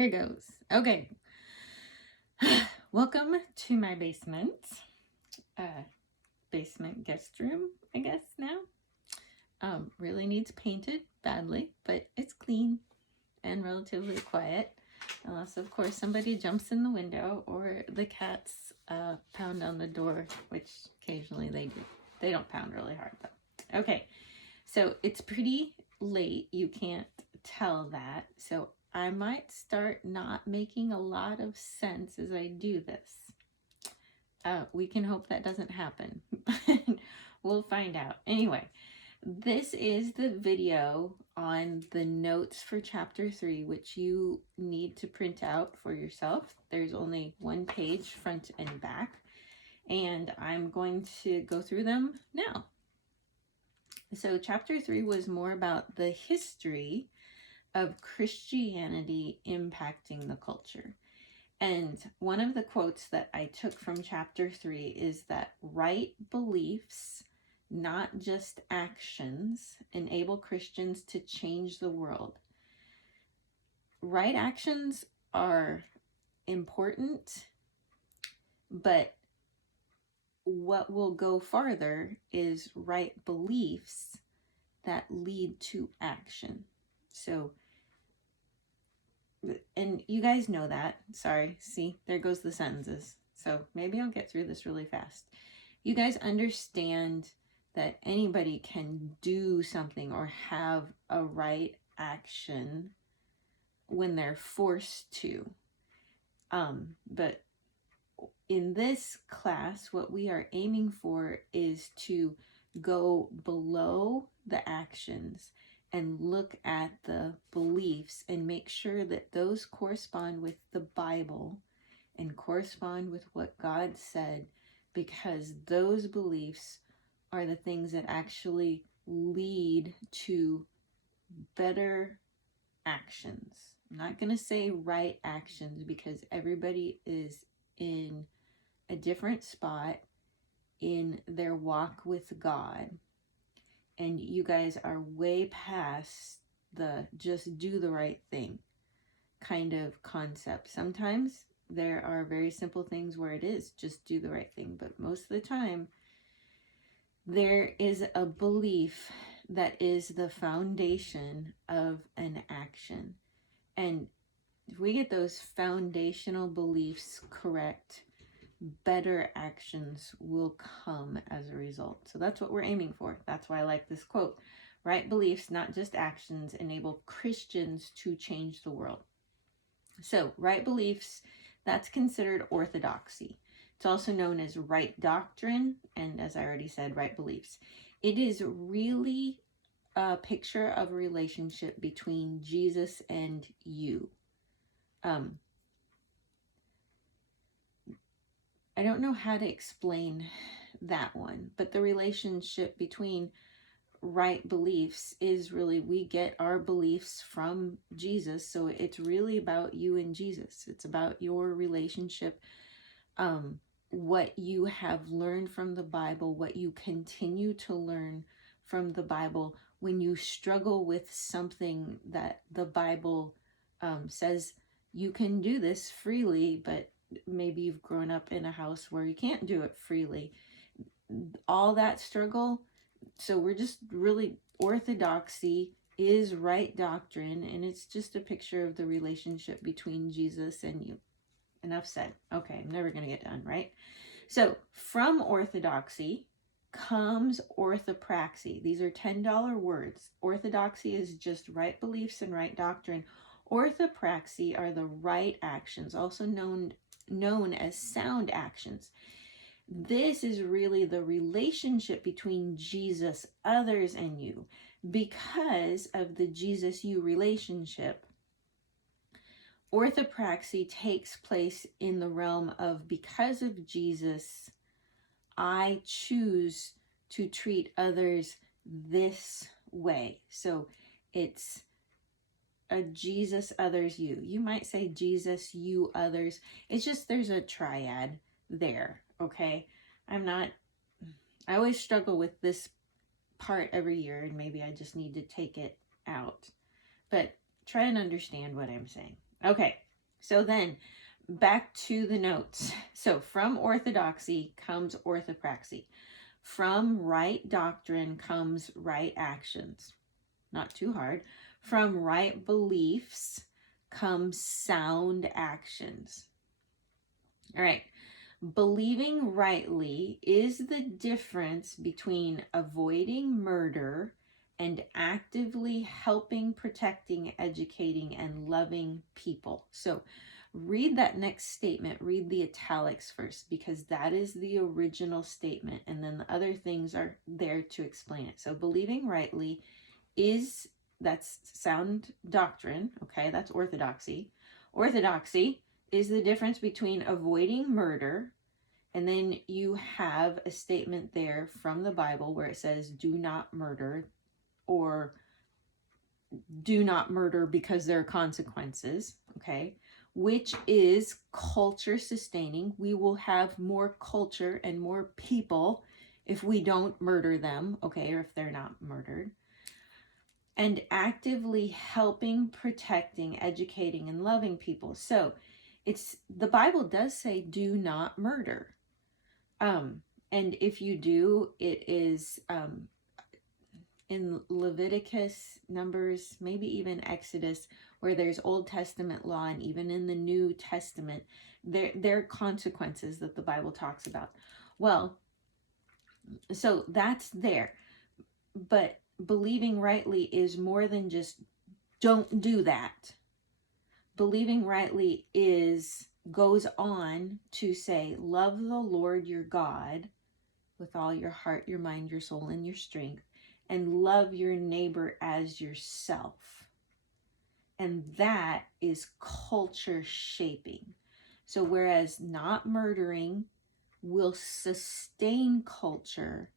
There it goes. Okay. Welcome to my basement. Basement guest room, I guess now. Really needs painted badly, but it's clean and relatively quiet. Unless, of course, somebody jumps in the window or the cats pound on the door, which occasionally they do. They don't pound really hard, though. Okay, so it's pretty late. You can't tell that. So I might start not making a lot of sense as I do this. We can hope that doesn't happen. We'll find out. Anyway, this is the video on the notes for chapter 3, which you need to print out for yourself. There's only one page, front and back, and I'm going to go through them now. So chapter 3 was more about the history of Christianity impacting the culture. And one of the quotes that I took from chapter 3 is that right beliefs, not just actions, enable Christians to change the world. Right actions are important, but what will go farther is right beliefs that lead to action. So, and you guys know that. Sorry, see, there goes the sentences. So maybe I'll get through this really fast. You guys understand that anybody can do something or have a right action when they're forced to. But in this class, what we are aiming for is to go below the actions and look at the beliefs and make sure that those correspond with the Bible and correspond with what God said, because those beliefs are the things that actually lead to better actions. I'm not going to say right actions because everybody is in a different spot in their walk with God. And you guys are way past the just do the right thing kind of concept. Sometimes there are very simple things where it is just do the right thing. But most of the time, there is a belief that is the foundation of an action. And if we get those foundational beliefs correct, better actions will come as a result. So that's what we're aiming for. That's why I like this quote. Right beliefs, not just actions, enable Christians to change the world. So right beliefs, that's considered orthodoxy. It's also known as right doctrine, and as I already said, right beliefs. It is really a picture of a relationship between Jesus and you. I don't know how to explain that one, but the relationship between right beliefs is really, we get our beliefs from Jesus. So it's really about you and Jesus. It's about your relationship, what you have learned from the Bible, what you continue to learn from the Bible when you struggle with something that the Bible says you can do this freely, but maybe you've grown up in a house where you can't do it freely. All that struggle. So we're just really, orthodoxy is right doctrine, and it's just a picture of the relationship between Jesus and you. Enough said. Okay, I'm never going to get done, right? So from orthodoxy comes orthopraxy. These are $10 words. Orthodoxy is just right beliefs and right doctrine. Orthopraxy are the right actions, also known as sound actions. This is really the relationship between Jesus, others, and you. Because of the Jesus-you relationship, orthopraxy takes place in the realm of, because of Jesus, I choose to treat others this way. So it's a Jesus, others, you. You might say Jesus, you, others. It's just there's a triad there, okay? I always struggle with this part every year, and maybe I just need to take it out. But try and understand what I'm saying. Okay, So then back to the notes. So from orthodoxy comes orthopraxy. From right doctrine comes right actions. Not too hard. From right beliefs comes sound actions. All right. Believing rightly is the difference between avoiding murder and actively helping, protecting, educating, and loving people. So read that next statement. Read the italics first, because that is the original statement, and then the other things are there to explain it. So believing rightly that's sound doctrine. Okay, that's orthodoxy. Orthodoxy is the difference between avoiding murder, and then you have a statement there from the Bible where it says do not murder, or do not murder because there are consequences, okay, which is culture sustaining. We will have more culture and more people if we don't murder them, okay, or if they're not murdered. And actively helping, protecting, educating, and loving people. So it's, the Bible does say do not murder. And if you do, it is in Leviticus, Numbers, maybe even Exodus, where there's Old Testament law, and even in the New Testament, there are consequences that the Bible talks about. Well, so that's there. But believing rightly is more than just don't do that. Believing rightly goes on to say, love the Lord your God with all your heart, your mind, your soul, and your strength, and love your neighbor as yourself. And that is culture shaping. So whereas not murdering will sustain culture,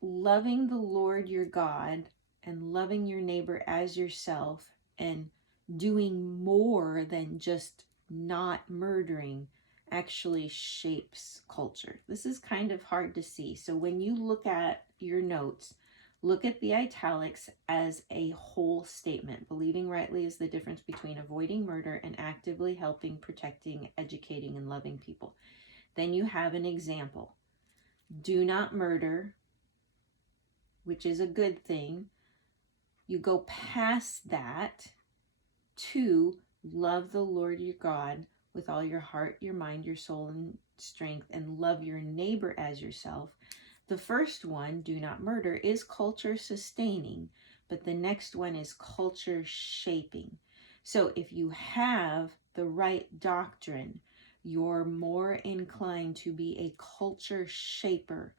loving the Lord your God and loving your neighbor as yourself and doing more than just not murdering actually shapes culture. This is kind of hard to see. So when you look at your notes, look at the italics as a whole statement. Believing rightly is the difference between avoiding murder and actively helping, protecting, educating, and loving people. Then you have an example. Do not murder, which is a good thing. You go past that to love the Lord your God with all your heart, your mind, your soul, and strength, and love your neighbor as yourself. The first one, do not murder, is culture sustaining, but the next one is culture shaping. So if you have the right doctrine, you're more inclined to be a culture shaper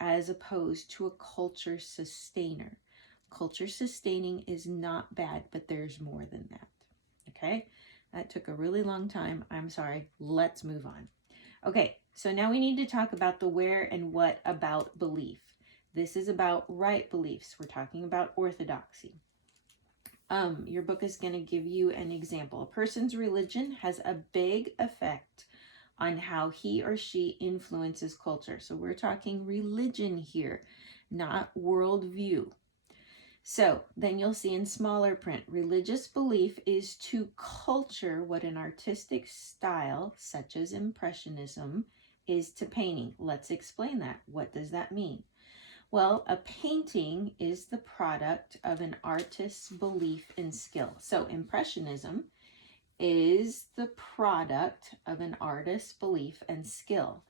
as opposed to a culture sustainer. Culture sustaining is not bad, but there's more than that. Okay, that took a really long time. I'm sorry. Let's move on. Okay, so now we need to talk about the where and what about belief. This is about right beliefs. We're talking about orthodoxy. Your book is going to give you an example. A person's religion has a big effect on how he or she influences culture. So we're talking religion here, not worldview. So then you'll see in smaller print, religious belief is to culture what an artistic style, such as Impressionism, is to painting. Let's explain that. What does that mean? Well, a painting is the product of an artist's belief and skill. So Impressionism is the product of an artist's belief and skill.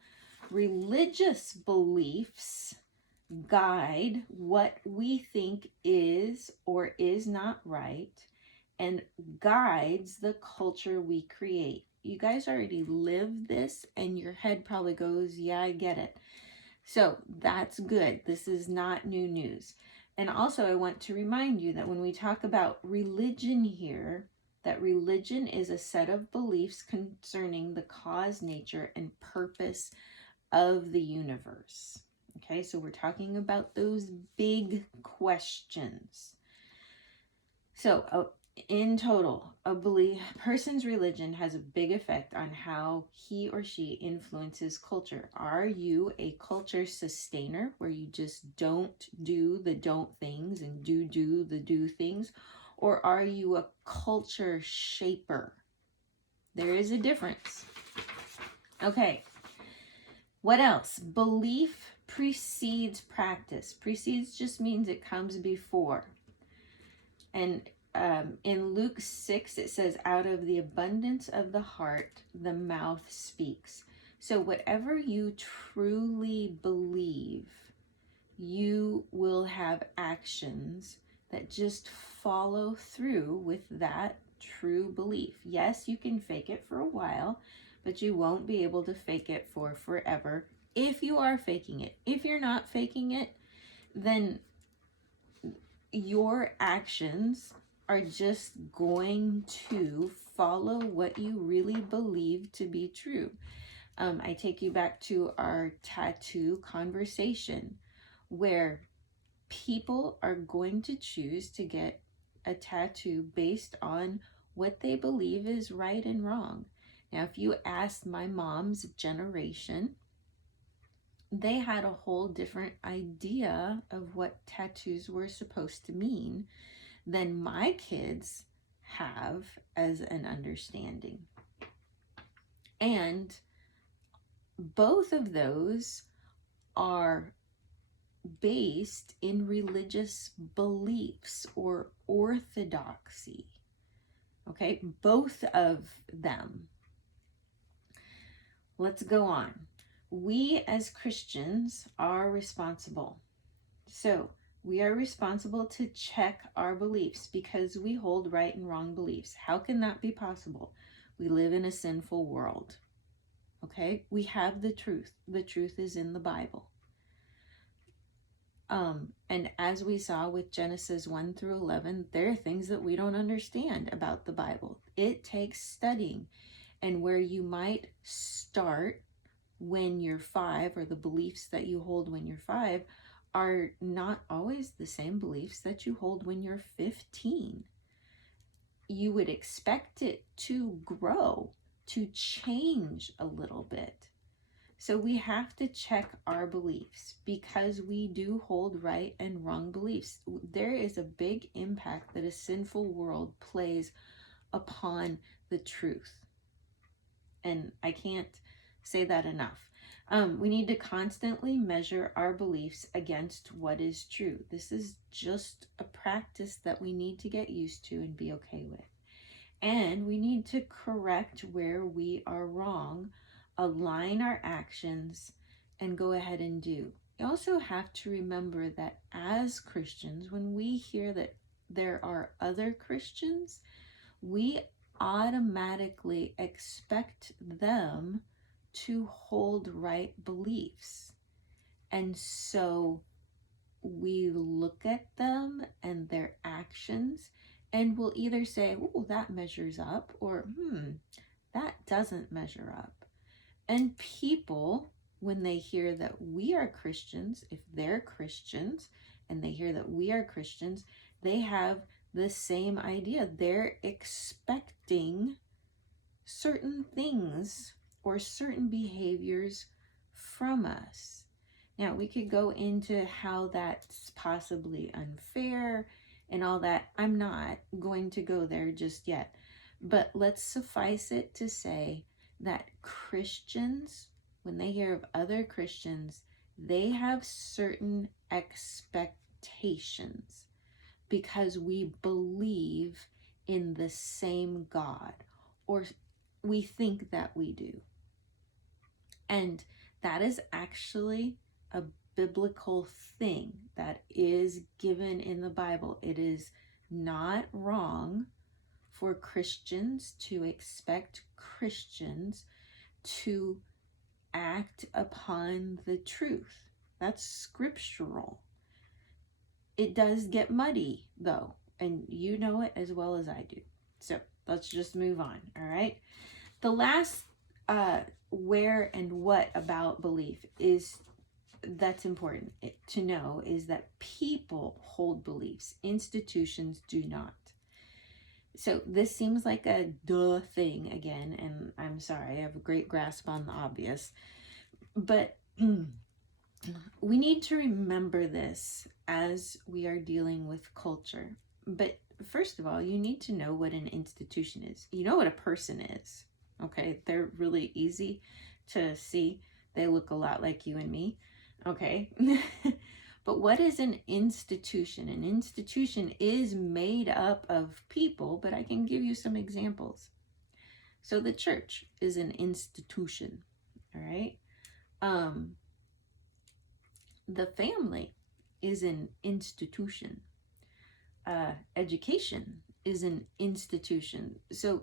Religious beliefs guide what we think is or is not right and guides the culture we create. You guys already live this and your head probably goes, yeah, I get it. So that's good. This is not new news. And also I want to remind you that when we talk about religion here, that religion is a set of beliefs concerning the cause, nature, and purpose of the universe. Okay, so we're talking about those big questions. So in total, a person's religion has a big effect on how he or she influences culture. Are you a culture sustainer where you just don't do the don't things and do the do things? or are you a culture shaper? There is a difference. Okay, what else? Belief precedes practice. Precedes just means it comes before. And in Luke 6, it says, out of the abundance of the heart, the mouth speaks. So whatever you truly believe, you will have actions that just follow through with that true belief. Yes, you can fake it for a while, but you won't be able to fake it for forever if you are faking it. If you're not faking it, then your actions are just going to follow what you really believe to be true. I take you back to our tattoo conversation, where people are going to choose to get a tattoo based on what they believe is right and wrong. Now, if you asked my mom's generation, they had a whole different idea of what tattoos were supposed to mean than my kids have as an understanding. And both of those are based in religious beliefs or orthodoxy. Okay, both of them. Let's go on. We as Christians are responsible. So we are responsible to check our beliefs because we hold right and wrong beliefs. How can that be possible? We live in a sinful world. Okay, we have the truth. The truth is in the Bible. And as we saw with Genesis 1 through 11, there are things that we don't understand about the Bible. It takes studying. And where you might start when you're 5, or the beliefs that you hold when you're 5, are not always the same beliefs that you hold when you're 15. You would expect it to grow, to change a little bit. So we have to check our beliefs because we do hold right and wrong beliefs. There is a big impact that a sinful world plays upon the truth. And I can't say that enough. We need to constantly measure our beliefs against what is true. This is just a practice that we need to get used to and be okay with. And we need to correct where we are wrong, align our actions, and go ahead and do. You also have to remember that as Christians, when we hear that there are other Christians, we automatically expect them to hold right beliefs. And so we look at them and their actions, and we'll either say, oh, that measures up, or that doesn't measure up. And people, when they hear that we are Christians, if they're Christians and they hear that we are Christians, they have the same idea. They're expecting certain things or certain behaviors from us. Now, we could go into how that's possibly unfair and all that. I'm not going to go there just yet. But let's suffice it to say that Christians, when they hear of other Christians, they have certain expectations because we believe in the same God, or we think that we do. And that is actually a biblical thing that is given in the Bible. It is not wrong for Christians to expect Christians to act upon the truth. That's scriptural. It does get muddy, though, and you know it as well as I do. So let's just move on, all right? The last where and what about belief is that's important to know is that people hold beliefs. Institutions do not. So this seems like a duh thing again, and I'm sorry, I have a great grasp on the obvious. But we need to remember this as we are dealing with culture. But first of all, you need to know what an institution is. You know what a person is, okay? They're really easy to see. They look a lot like you and me, okay? But what is an institution? An institution is made up of people, but I can give you some examples. So the church is an institution, all right? The family is an institution. Education is an institution. So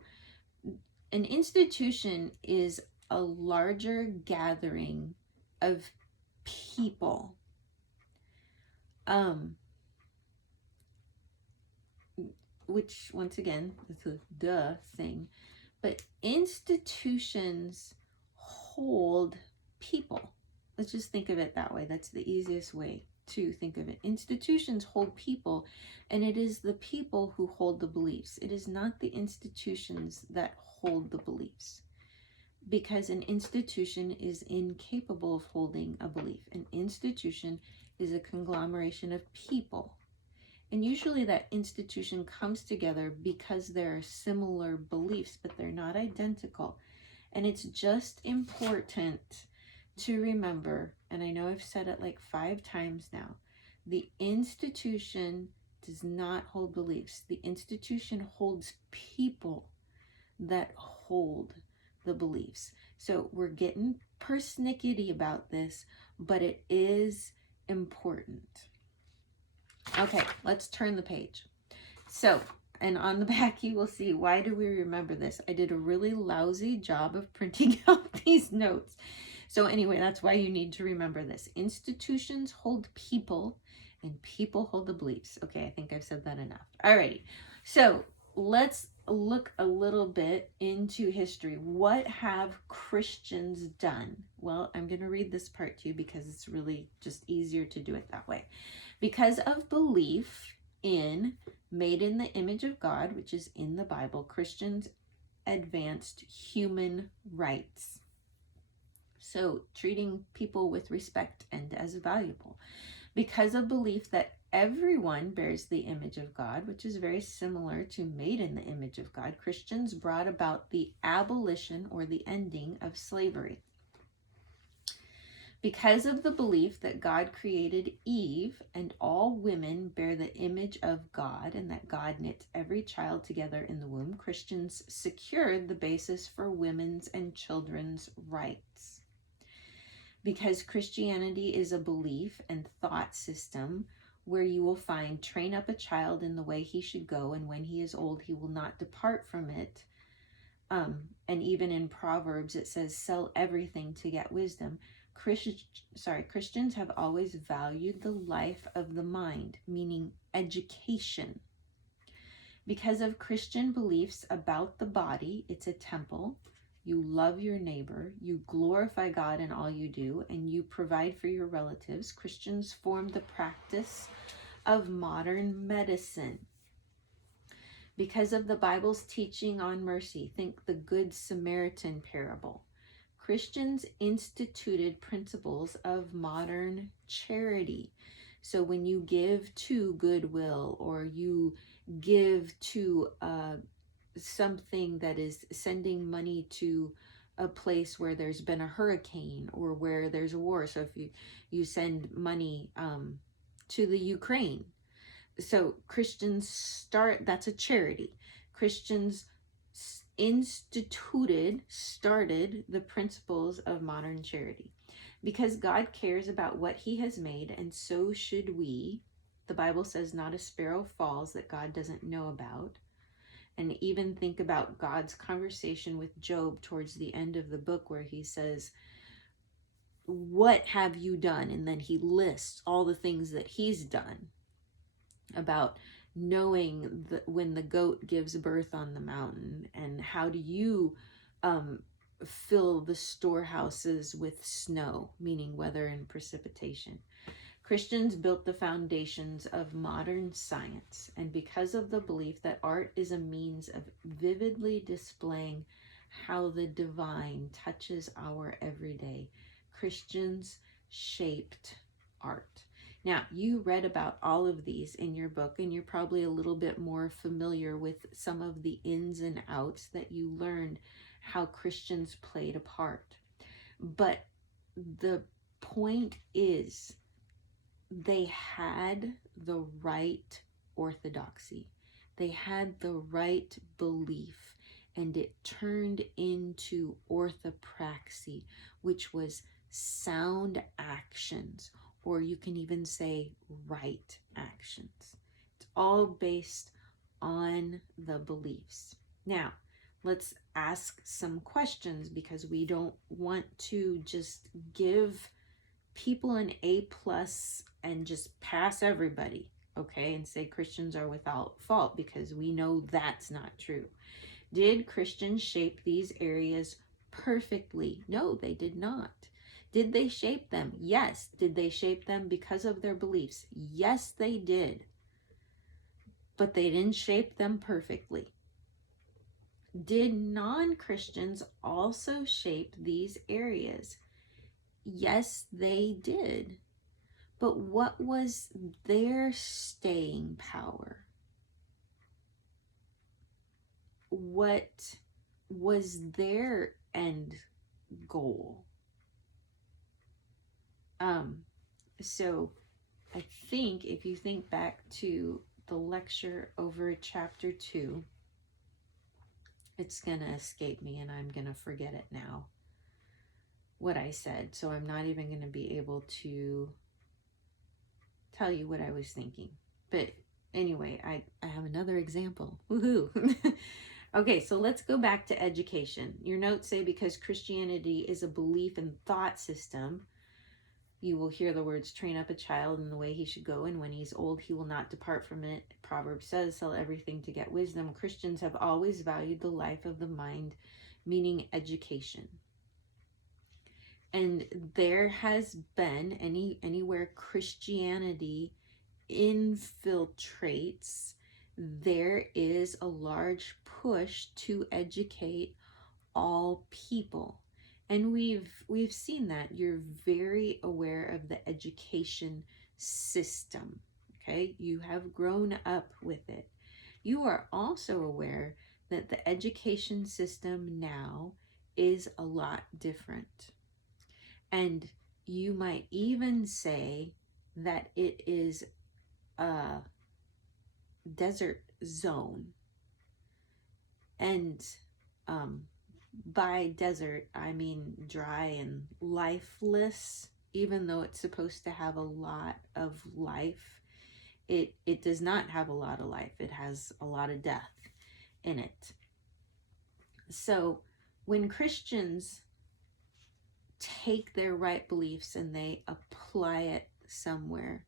an institution is a larger gathering of people. Which, once again, it's a duh thing. But institutions hold people. Let's just think of it that way. That's the easiest way to think of it. Institutions hold people, and it is the people who hold the beliefs. It is not the institutions that hold the beliefs, because an institution is incapable of holding a belief. An institution is a conglomeration of people. And usually that institution comes together because there are similar beliefs, but they're not identical. And it's just important to remember, and I know I've said it like 5 times now, the institution does not hold beliefs. The institution holds people that hold the beliefs. So we're getting persnickety about this, but it is important. Okay, let's turn the page. So, and on the back you will see, why do we remember this? I did a really lousy job of printing out these notes. So anyway, that's why you need to remember this. Institutions hold people, and people hold the beliefs. Okay, I think I've said that enough. Alrighty, so let's look a little bit into history. What have Christians done? Well, I'm going to read this part to you because it's really just easier to do it that way. Because of belief in made in the image of God, which is in the Bible, Christians advanced human rights. So treating people with respect and as valuable. Because of belief that everyone bears the image of God, which is very similar to made in the image of God, Christians brought about the abolition or the ending of slavery. Because of the belief that God created Eve and all women bear the image of God and that God knits every child together in the womb, Christians secured the basis for women's and children's rights. Because Christianity is a belief and thought system where you will find, train up a child in the way he should go, and when he is old, he will not depart from it. And even in Proverbs, it says, sell everything to get wisdom. Christians have always valued the life of the mind, meaning education. Because of Christian beliefs about the body, it's a temple. You love your neighbor, you glorify God in all you do, and you provide for your relatives. Christians formed the practice of modern medicine. Because of the Bible's teaching on mercy, think the Good Samaritan parable. Christians instituted principles of modern charity. So when you give to Goodwill, or you give to something that is sending money to a place where there's been a hurricane or where there's a war. So if you send money to the Ukraine. So Christians that's a charity. Christians started the principles of modern charity. Because God cares about what he has made, and so should we. The Bible says not a sparrow falls that God doesn't know about. And even think about God's conversation with Job towards the end of the book, where he says, what have you done? And then he lists all the things that he's done, about knowing when the goat gives birth on the mountain, and how do you fill the storehouses with snow, meaning weather and precipitation. Christians built the foundations of modern science, and because of the belief that art is a means of vividly displaying how the divine touches our everyday, Christians shaped art. Now, you read about all of these in your book, and you're probably a little bit more familiar with some of the ins and outs that you learned how Christians played a part. But the point is, they had the right orthodoxy. They had the right belief, and it turned into orthopraxy, which was sound actions, or you can even say right actions. It's all based on the beliefs. Now, let's ask some questions, because we don't want to just give people an A+ and just pass everybody, okay, and say Christians are without fault, because we know that's not true. Did Christians shape these areas perfectly? No, they did not. Did they shape them? Yes. Did they shape them because of their beliefs? Yes, they did. But they didn't shape them perfectly. Did non-Christians also shape these areas? Yes, they did. But what was their staying power? What was their end goal? So I think if you think back to the lecture over chapter 2, it's going to escape me and I'm going to forget it now, what I said. So I'm not even going to be able to tell you what I was thinking. But anyway, I have another example. Woohoo! Okay, so let's go back to education. Your notes say, because Christianity is a belief and thought system, you will hear the words, train up a child in the way he should go, and when he's old, he will not depart from it. Proverbs says, sell everything to get wisdom. Christians have always valued the life of the mind, meaning education. And there has been, anywhere Christianity infiltrates, there is a large push to educate all people. And we've seen that. You're very aware of the education system, okay? You have grown up with it. You are also aware that the education system now is a lot different. And you might even say that it is a desert zone. And by desert, I mean dry and lifeless. Even though it's supposed to have a lot of life, it does not have a lot of life. It has a lot of death in it. So when Christians take their right beliefs and they apply it somewhere,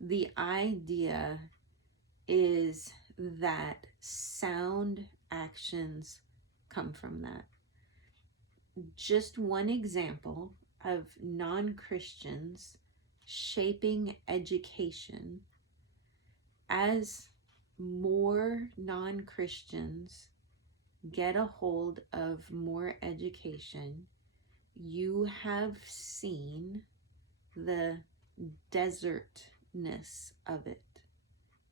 the idea is that sound actions come from that. Just one example of non-Christians shaping education: as more non-Christians get a hold of more education, you have seen the desertness of it.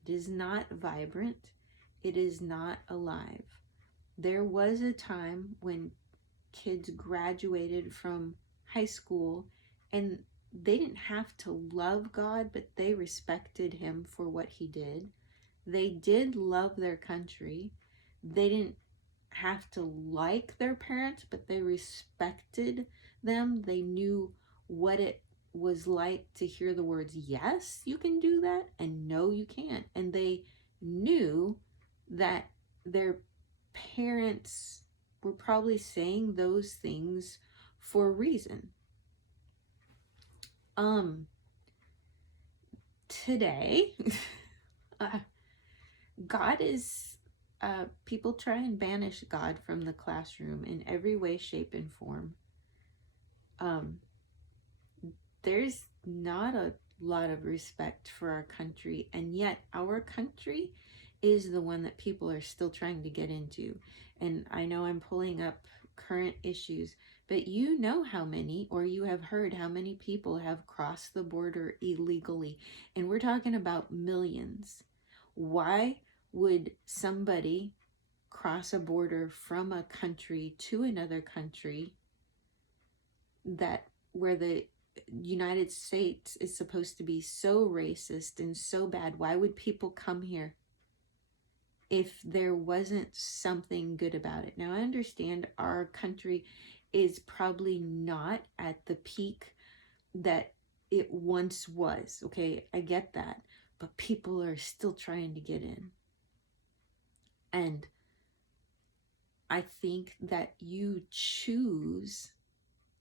It is not vibrant. It is not alive. There was a time when kids graduated from high school and they didn't have to love God, but they respected him for what he did. They did love their country. They didn't have to like their parents, but they respected them. They knew what it was like to hear the words, yes, you can do that, and no, you can't. And they knew that their parents were probably saying those things for a reason. Today, God is, people try and banish God from the classroom in every way, shape, and form. There's not a lot of respect for our country, and yet our country is the one that people are still trying to get into. And I know I'm pulling up current issues, But you know how many, or you have heard how many people have crossed the border illegally. And we're talking about millions. Why would somebody cross a border from a country to another country that where the United States is supposed to be so racist and so bad? Why would people come here if there wasn't something good about it? Now, I understand our country is probably not at the peak that it once was. Okay, I get that. But people are still trying to get in. And I think that you choose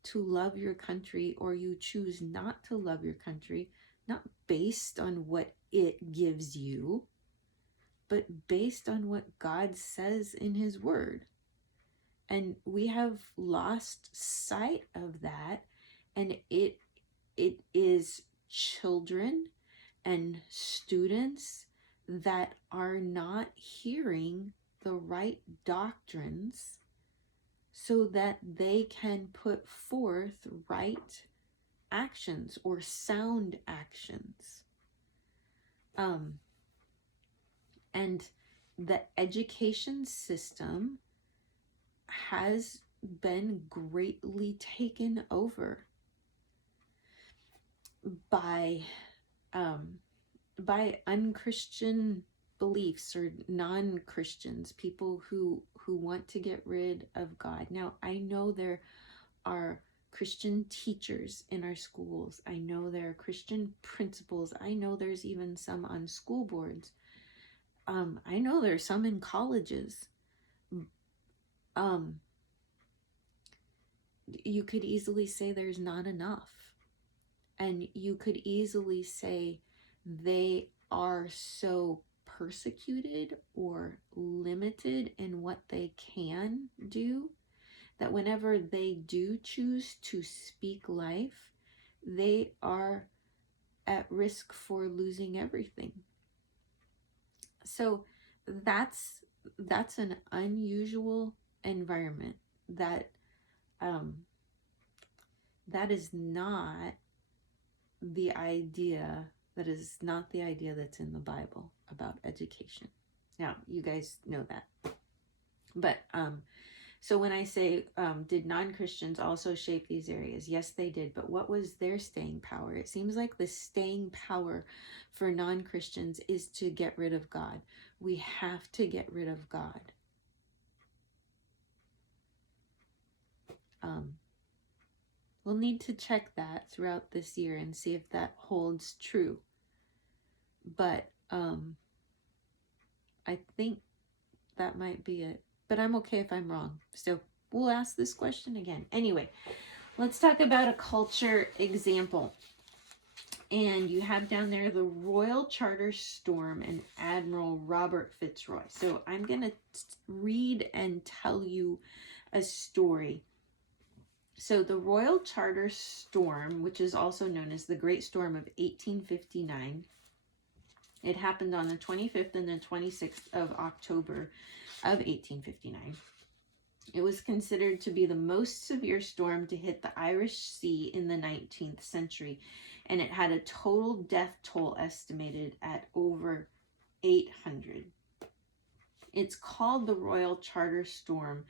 to love your country or you choose not to love your country, not based on what it gives you, but based on what God says in His Word. And we have lost sight of that, and it is children and students that are not hearing the right doctrines so that they can put forth right actions or sound actions. And the education system has been greatly taken over by unchristian beliefs or non-Christians, people who want to get rid of God. Now, I know there are Christian teachers in our schools. I know there are Christian principals. I know there's even some on school boards. I know there's some in colleges. You could easily say there's not enough. And you could easily say they are so persecuted or limited in what they can do that whenever they do choose to speak life, they are at risk for losing everything. So that's an unusual environment that is not the idea that's in the Bible about education. Now, you guys know that. But so when I say, did non-Christians also shape these areas? Yes, they did. But what was their staying power? It seems like the staying power for non-Christians is to get rid of God. We have to get rid of God. We'll need to check that throughout this year and see if that holds true. But I think that might be it. But I'm okay if I'm wrong. So we'll ask this question again. Anyway, let's talk about a culture example. And you have down there the Royal Charter Storm and Admiral Robert Fitzroy. So I'm going to read and tell you a story. So the Royal Charter Storm, which is also known as the Great Storm of 1859, it happened on the 25th and the 26th of October of 1859. It was considered to be the most severe storm to hit the Irish Sea in the 19th century, and it had a total death toll estimated at over 800. It's called the Royal Charter Storm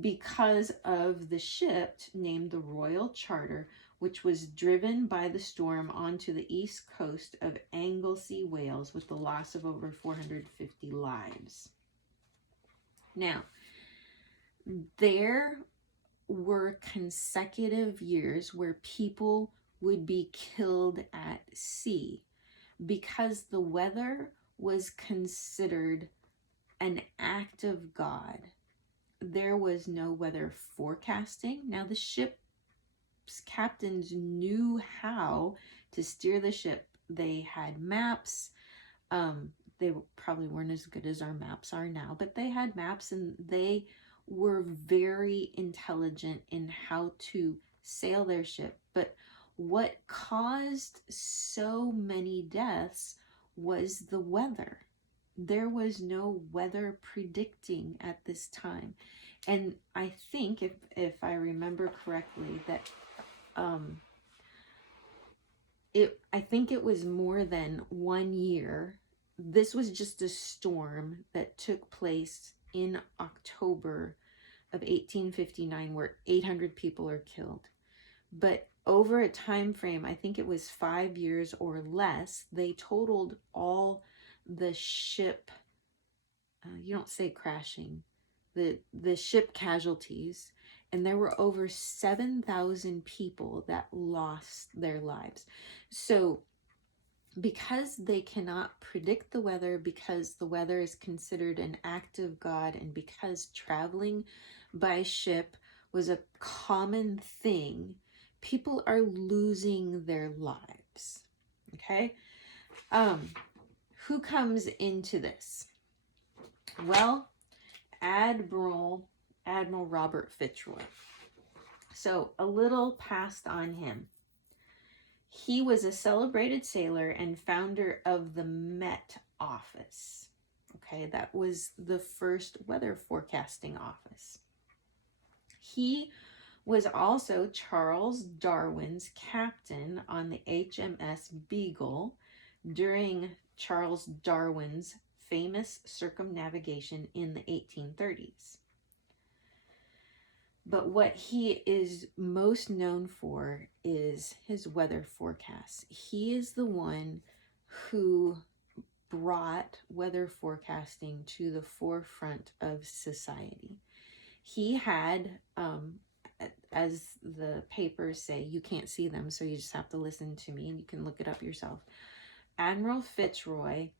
because of the ship named the Royal Charter, which was driven by the storm onto the east coast of Anglesey, Wales, with the loss of over 450 lives. Now, there were consecutive years where people would be killed at sea because the weather was considered an act of God. There was no weather forecasting. Now, the ship's captains knew how to steer the ship. They had maps. They probably weren't as good as our maps are now, but they had maps, and they were very intelligent in how to sail their ship. But what caused so many deaths was the weather. There was no weather predicting at this time. And I think, if I remember correctly, that I think it was more than 1 year. This was just a storm that took place in October of 1859 where 800 people are killed. But over a time frame, I think it was 5 years or less, they totaled all the ship, you don't say crashing, the ship casualties, and there were over 7,000 people that lost their lives. So because they cannot predict the weather, because the weather is considered an act of God, and because traveling by ship was a common thing, people are losing their lives. Okay? Who comes into this? Well, Admiral Robert Fitzroy. So a little past on him. He was a celebrated sailor and founder of the Met Office. Okay, that was the first weather forecasting office. He was also Charles Darwin's captain on the HMS Beagle during Charles Darwin's famous circumnavigation in the 1830s. But what he is most known for is his weather forecasts. He is the one who brought weather forecasting to the forefront of society. He had, as the papers say, you can't see them, so you just have to listen to me and you can look it up yourself. Admiral Fitzroy,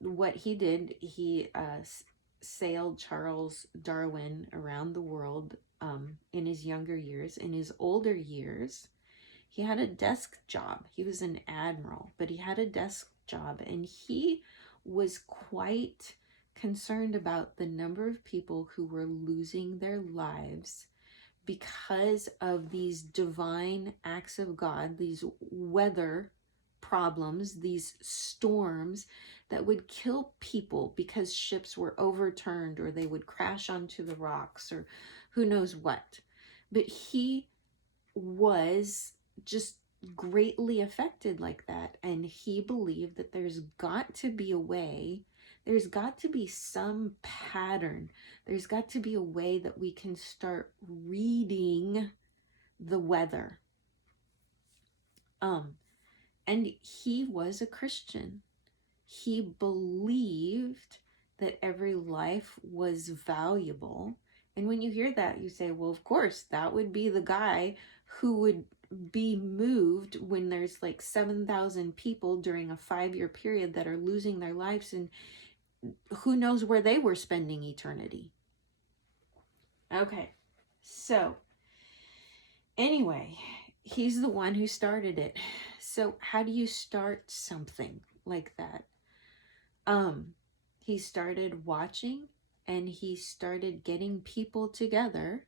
what he did, he sailed Charles Darwin around the world in his younger years. In his older years, he had a desk job. He was an admiral, but he had a desk job, and he was quite concerned about the number of people who were losing their lives because of these divine acts of God, these weather problems, these storms that would kill people because ships were overturned or they would crash onto the rocks or who knows what. But he was just greatly affected like that, and he believed that there's got to be a way, there's got to be some pattern, there's got to be a way that we can start reading the weather. And he was a Christian. He believed that every life was valuable. And when you hear that, you say, well, of course, that would be the guy who would be moved when there's like 7,000 people during a 5-year period that are losing their lives, and who knows where they were spending eternity. Okay, so anyway, he's the one who started it. So how do you start something like that? He started watching, and he started getting people together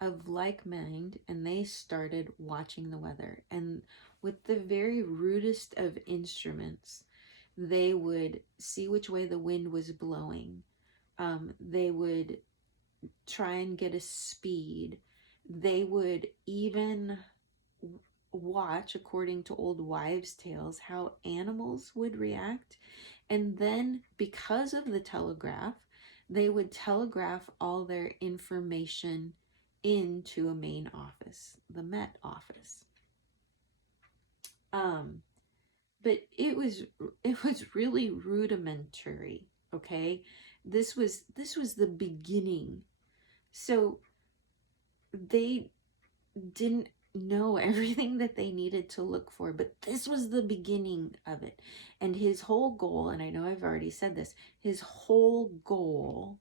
of like mind, and they started watching the weather. And with the very rudest of instruments, they would see which way the wind was blowing. They would try and get a speed. They would even watch, according to old wives' tales, how animals would react. And then, because of the telegraph, they would telegraph all their information into a main office, the Met Office. But it was really rudimentary. Okay, this was the beginning. So they didn't know everything that they needed to look for, but this was the beginning of it. And his whole goal, and I know I've already said this, his whole goal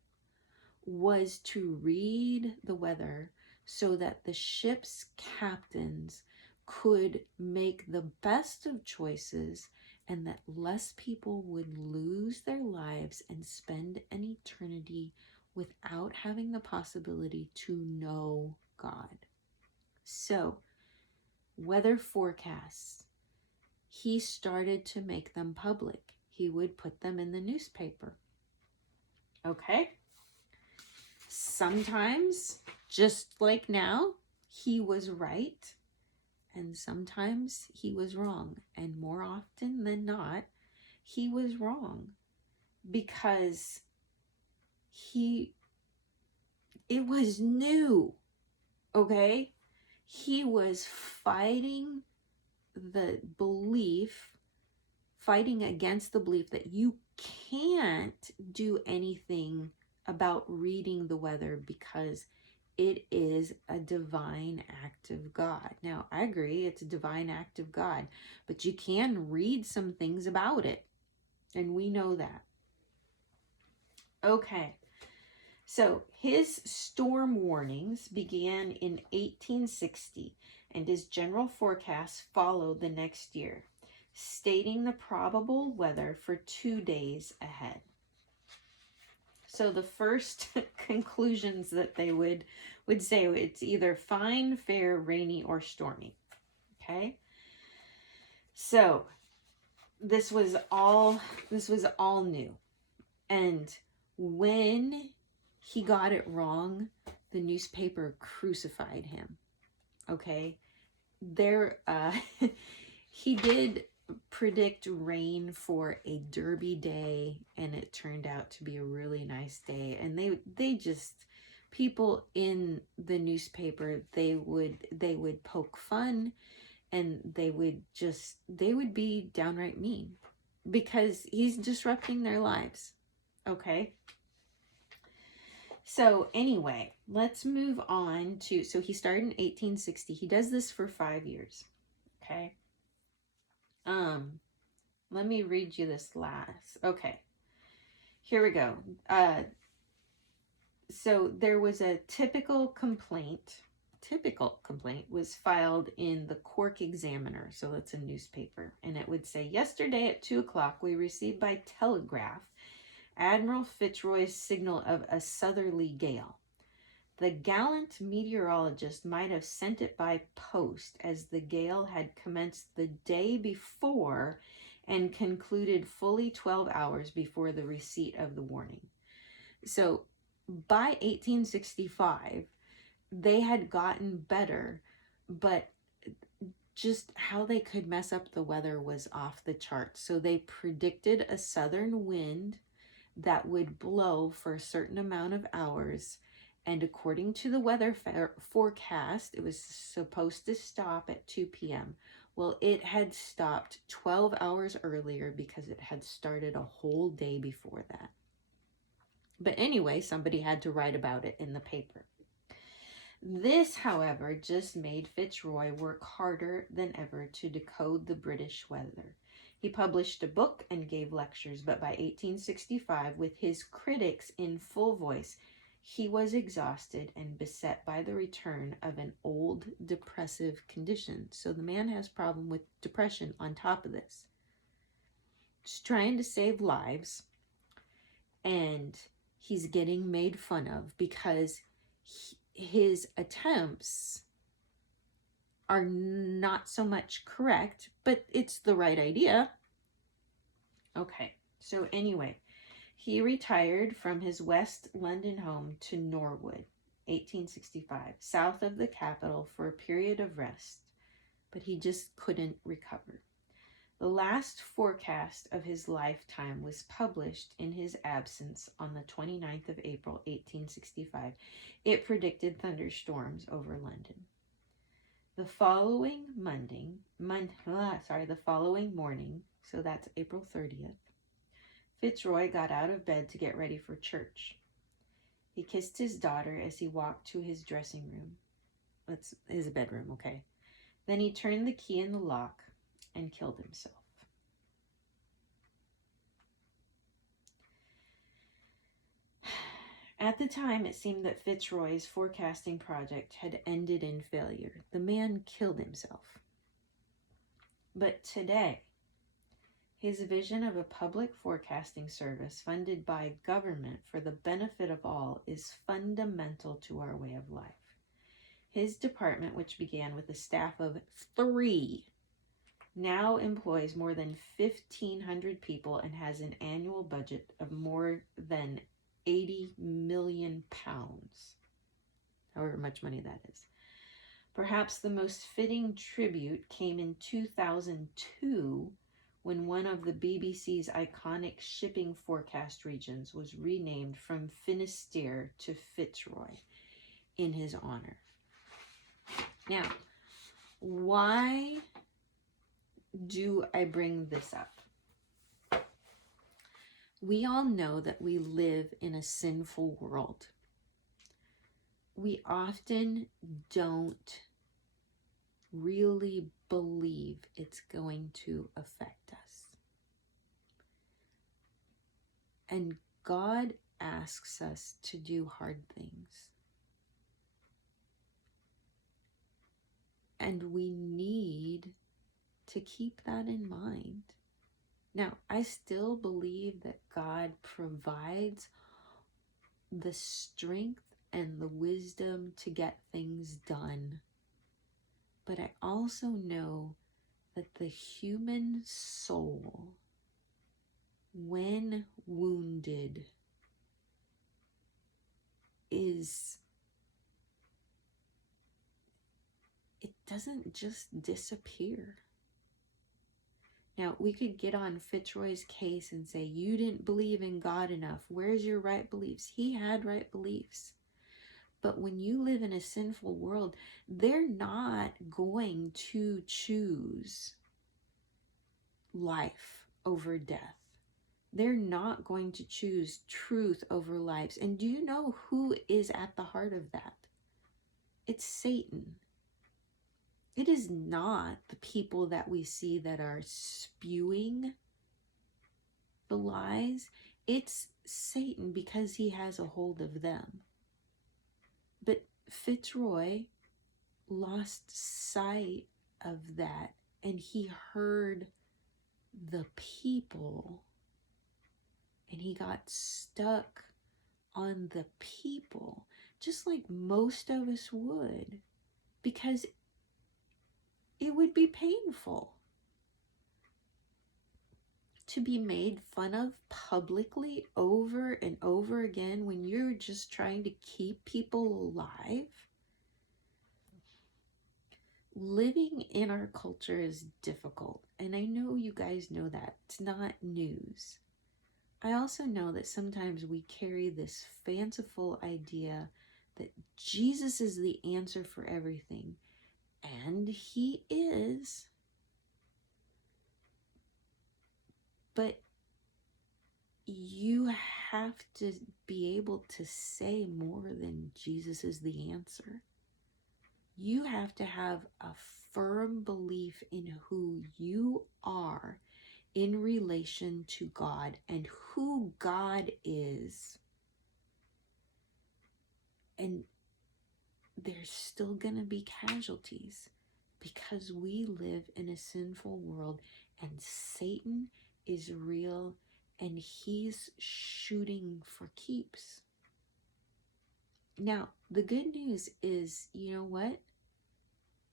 was to read the weather so that the ship's captains could make the best of choices, and that less people would lose their lives and spend an eternity without having the possibility to know God. So, weather forecasts, he started to make them public. He would put them in the newspaper. Okay? sometimes, just like now, he was right, and sometimes he was wrong. And more often than not, he was wrong, because it was new, okay? He was fighting against the belief that you can't do anything about reading the weather because it is a divine act of God. Now, I agree, it's a divine act of God, but you can read some things about it, and we know that. Okay, so his storm warnings began in 1860, and his general forecasts followed the next year, stating the probable weather for 2 days ahead. So the first conclusions that they would say, it's either fine, fair, rainy, or stormy. Okay? So this was all new. And when he got it wrong, the newspaper crucified him. Okay? He did predict rain for a Derby day, and it turned out to be a really nice day. And they just, people in the newspaper, they would poke fun, and they would be downright mean, because he's disrupting their lives. Okay. So anyway, let's move on to, so he started in 1860. He does this for 5 years. Okay. Let me read you this last. Okay. Here we go. So there was a typical complaint was filed in the Cork Examiner. So that's a newspaper. And it would say, yesterday at 2:00, we received by telegraph Admiral Fitzroy's signal of a southerly gale. The gallant meteorologist might have sent it by post, as the gale had commenced the day before and concluded fully 12 hours before the receipt of the warning. So by 1865, they had gotten better, but just how they could mess up the weather was off the charts. So they predicted a southern wind that would blow for a certain amount of hours. And according to the weather forecast, it was supposed to stop at 2 p.m. Well, it had stopped 12 hours earlier because it had started a whole day before that. But anyway, somebody had to write about it in the paper. This, however, just made Fitzroy work harder than ever to decode the British weather. He published a book and gave lectures, but by 1865, with his critics in full voice, he was exhausted and beset by the return of an old depressive condition. So the man has a problem with depression on top of this. Just trying to save lives, and he's getting made fun of because his attempts are not so much correct, but it's the right idea. Okay, so anyway, he retired from his West London home to Norwood, 1865, south of the capital, for a period of rest, but he just couldn't recover. The last forecast of his lifetime was published in his absence on the 29th of April, 1865. It predicted thunderstorms over London. The following morning, so that's April 30th, Fitzroy got out of bed to get ready for church. He kissed his daughter as he walked to his dressing room. That's his bedroom, okay? Then he turned the key in the lock and killed himself. At the time, it seemed that Fitzroy's forecasting project had ended in failure. The man killed himself. But today, his vision of a public forecasting service funded by government for the benefit of all is fundamental to our way of life. His department, which began with a staff of 3, now employs more than 1,500 people and has an annual budget of more than $80 million. billion pounds, however much money that is. Perhaps the most fitting tribute came in 2002 when one of the BBC's iconic shipping forecast regions was renamed from Finisterre to Fitzroy in his honor. Now, why do I bring this up? We all know that we live in a sinful world. We often don't really believe it's going to affect us. And God asks us to do hard things. And we need to keep that in mind. Now, I still believe that God provides the strength and the wisdom to get things done. But I also know that the human soul, when wounded, it doesn't just disappear. Now, we could get on Fitzroy's case and say, you didn't believe in God enough. Where's your right beliefs? He had right beliefs. But when you live in a sinful world, they're not going to choose life over death. They're not going to choose truth over lives. And do you know who is at the heart of that? It's Satan. It is not the people that we see that are spewing the lies. It's Satan because he has a hold of them. But Fitzroy lost sight of that, and he heard the people, and he got stuck on the people, just like most of us would, because it would be painful to be made fun of publicly over and over again when you're just trying to keep people alive. Living in our culture is difficult, and I know you guys know that. It's not news. I also know that sometimes we carry this fanciful idea that Jesus is the answer for everything, and he is. But you have to be able to say more than Jesus is the answer. You have to have a firm belief in who you are in relation to God and who God is. And there's still going to be casualties because we live in a sinful world and Satan is real and he's shooting for keeps. Now, the good news is, you know what?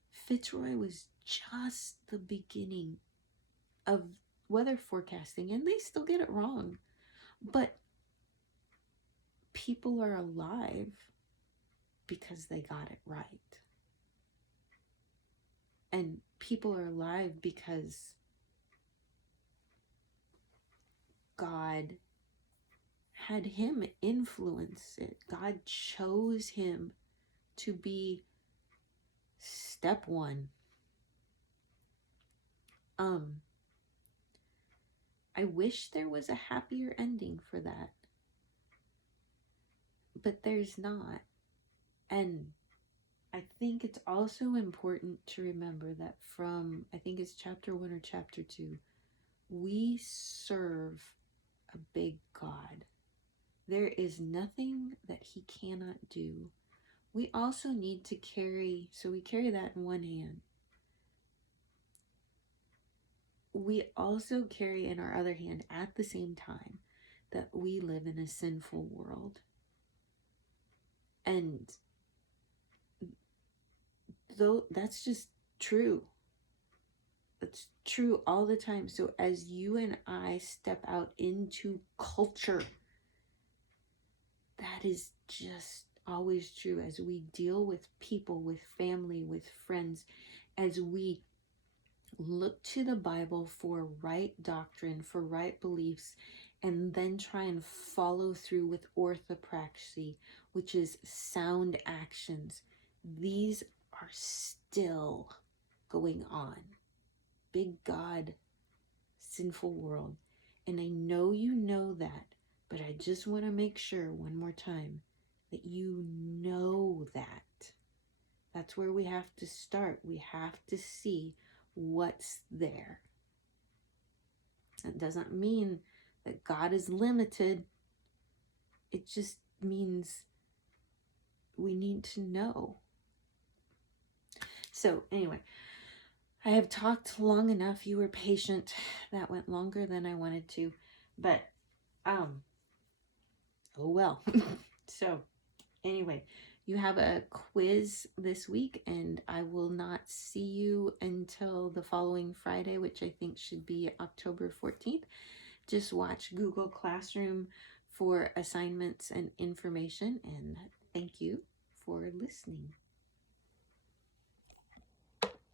Fitzroy was just the beginning of weather forecasting, and they still get it wrong. But people are alive because they got it right. And people are alive because God had him influence it. God chose him to be step one. I wish there was a happier ending for that. But there's not. And I think it's also important to remember that from, I think it's chapter 1 or chapter 2, we serve a big God. There is nothing that he cannot do. We also need to carry, so we carry that in one hand. We also carry in our other hand at the same time that we live in a sinful world. And though that's just true. It's true all the time. So as you and I step out into culture, that is just always true as we deal with people, with family, with friends, as we look to the Bible for right doctrine, for right beliefs, and then try and follow through with orthopraxy, which is sound actions. These are still going on. Big God, sinful world. And I know you know that, but I just want to make sure one more time that you know that. That's where we have to start. We have to see what's there. That doesn't mean that God is limited. It just means we need to know. So anyway, I have talked long enough. You were patient. That went longer than I wanted to, but oh well. So anyway, you have a quiz this week, and I will not see you until the following Friday, which I think should be October 14th. Just watch Google Classroom for assignments and information, and thank you for listening.